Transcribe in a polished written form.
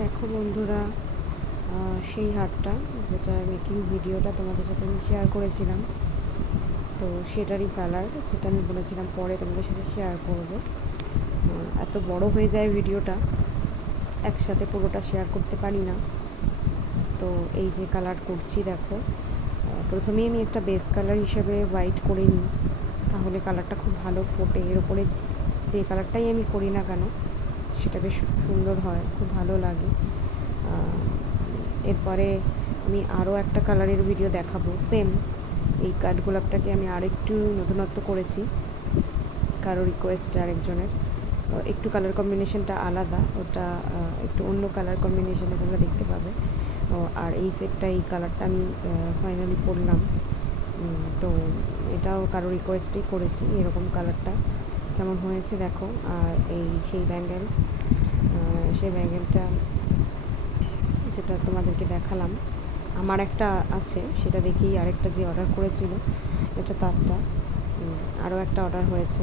দেখো বন্ধুরা, সেই হারটা যেটা মেকিং ভিডিওটা তোমাদের সাথে আমি শেয়ার করেছিলাম, তো সেটারই কালার, যেটা আমি বলেছিলাম পরে তোমাদের সাথে শেয়ার করব। এত বড় হয়ে যায় ভিডিওটা, একসাথে পুরোটা শেয়ার করতে পারি না। তো এই যে কালার করছি দেখো, প্রথমেই আমি একটা বেস কালার হিসেবে হোয়াইট করে নিই, তাহলে কালারটা খুব ভালো ফোটে। এর ওপরে যে কালারটাই আমি করি না কেন সেটা বেশ সুন্দর হয়, খুব ভালো লাগে। এরপরে আমি আরও একটা কালারের ভিডিও দেখাবো। সেম এই কাঠগোলাপটাকে আমি আরেকটু নতুনত্ব করেছি, কারো রিকোয়েস্টে আরেকজনের। একটু কালার কম্বিনেশনটা আলাদা, ওটা একটু অন্য কালার কম্বিনেশনে তোমরা দেখতে পাবে। আর এই সেটটা, এই কালারটা আমি ফাইনালি করলাম। তো এটাও কারো রিকোয়েস্টেই করেছি, এরকম কালারটা কেমন হয়েছে দেখো। আর এই সেই ব্যাঙ্গেলস, সেই ব্যাঙ্গেলটা যেটা তোমাদেরকে দেখালাম, আমার একটা আছে, সেটা দেখেই আরেকটা যে অর্ডার করেছিল, এটা তারটা, আরও একটা অর্ডার হয়েছে।